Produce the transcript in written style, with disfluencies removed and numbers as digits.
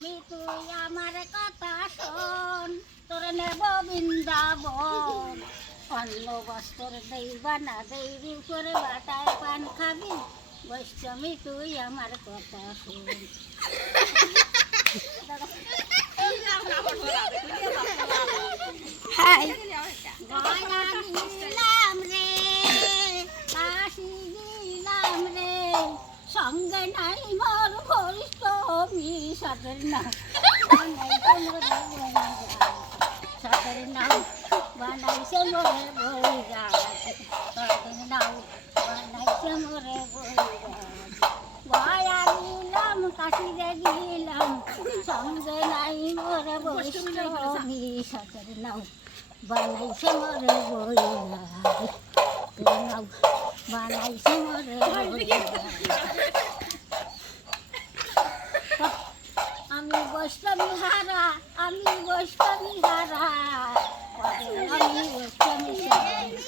তুই আমার কথা শোন, তোর নেব বৃন্দাবন। অন্ন বস্ত্র দেইবা না দেইবি করে বাটায় পান খাবি, বৈষ্ণবী তুই আমার কথা শোন। গয়া দিলাম রে, কাশি দিলাম রে, সঙ্গে নাই মোর বৈষ্ণবী সাদের নাম সাদের নাম বানাইছে মোরে বইরা, সাদের নাম বানাইছে মোরে বইরা। গয়া দিলাম কাশিরে দিলাম, সঙ্গে নাই মোরে বৈষ্ণবী সাদের নাম বানাইছে মোরে বইরা, নাম বানাইছে মোরে বইরা। আমি বৈষ্ণবী হারা, আমি বৈষ্ণবী হারা, আমি বৈষ্ণবী হারা।